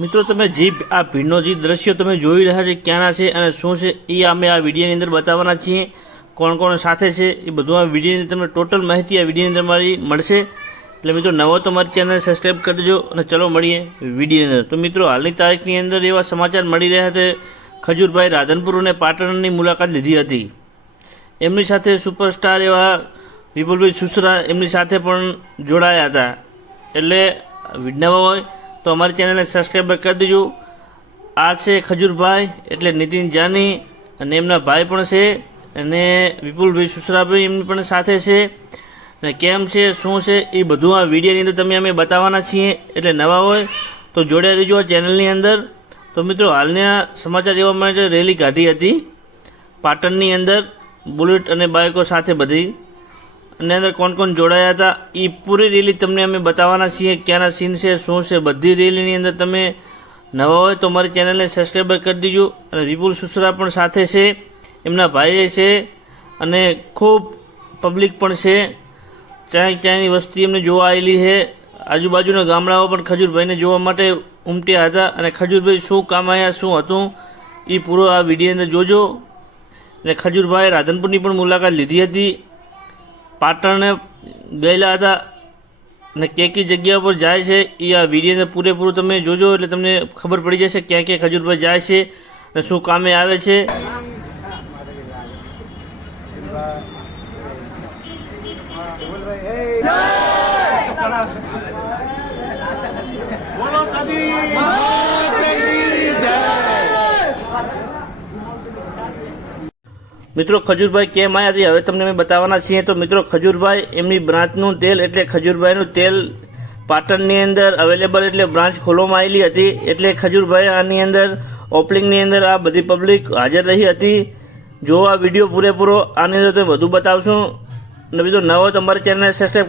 મિત્રો તમે જે આ ભીડનો જે દ્રશ્યો તમે જોઈ રહ્યા છે ક્યાંના છે અને શું છે એ અમે આ વિડીયોની અંદર બતાવવાના છીએ, કોણ કોણ સાથે છે એ બધું આ વિડીયોની અંદર તમને ટોટલ માહિતી આ વિડીયોની અંદર મારી મળશે. એટલે મિત્રો નવો તો મારી ચેનલ સબસ્ક્રાઈબ કરી દેજો અને ચલો મળીએ વિડીયોની અંદર. તો મિત્રો હાલની તારીખની અંદર એવા સમાચાર મળી રહ્યા છે, ખજૂરભાઈ રાધનપુર અને પાટણની મુલાકાત લીધી હતી. એમની સાથે સુપરસ્ટાર એવા વિપુલભાઈ સુસરા એમની સાથે પણ જોડાયા હતા. એટલે વિડીયોમાં હોય તો અમારી ચેનલને સબસ્ક્રાઈબ કરી દેજો. આ છે ખજૂરભાઈ એટલે નીતિન જાની અને એમના ભાઈ પણ છે અને વિપુલભાઈ સુસરાભાઈ એમની પણ સાથે છે. અને કેમ છે શું છે એ બધું આ વિડીયોની અંદર તમે અમે બતાવવાના છીએ. એટલે નવા હોય તો જોડ્યા રહીજો આ ચેનલની અંદર. તો મિત્રો હાલના સમાચાર એવા માટે રેલી કાઢી હતી પાટણની અંદર, બુલેટ અને બાઇકો સાથે બધી, અને અંદર કોણ કોણ જોડાયા હતા એ પૂરી રેલી તમને અમે બતાવવાના છીએ. ક્યાંના સીન છે શું છે બધી રેલીની અંદર. તમે નવા હોય તો મારી ચેનલને સબસ્ક્રાઈબ કરી દીજો. અને વિપુલ સુસરા પણ સાથે છે, એમના ભાઈ છે અને ખૂબ પબ્લિક પણ છે. ક્યાંની વસ્તી એમને જોવા આવેલી છે. આજુબાજુના ગામડાઓ પણ ખજૂરભાઈને જોવા માટે ઉમટ્યા હતા. અને ખજૂરભાઈ શું કામ આવ્યા શું હતું એ પૂરો આ વિડીયો અંદર જોજો. અને ખજૂરભાઈ રાધનપુરની પણ મુલાકાત લીધી હતી, પાટણને ગયેલા હતા અને કઈ જગ્યા પર જાય છે એ આ વિડીયોને પૂરેપૂરું તમે જોજો. એટલે તમને ખબર પડી જશે ક્યાં ક્યાં ખજૂરભાઈ જાય છે અને શું કામે આવે છે. મિત્રો ખજૂરભાઈ કેમ આવ્યા હતી હવે તમને અમે બતાવવાના છીએ. તો મિત્રો ખજૂરભાઈ એમની બ્રાન્ચનું તેલ એટલે ખજૂરભાઈનું તેલ પાટણની અંદર અવેલેબલ એટલે બ્રાન્ચ ખોલવામાં આવેલી હતી. એટલે ખજૂરભાઈ આની અંદર ઓપનિંગની અંદર આ બધી પબ્લિક હાજર રહી હતી. જો આ વિડીયો પૂરેપૂરો આની અંદર તમે વધુ બતાવશું. અને બીજો નવો તમારી ચેનલને સબસ્ક્રાઈબ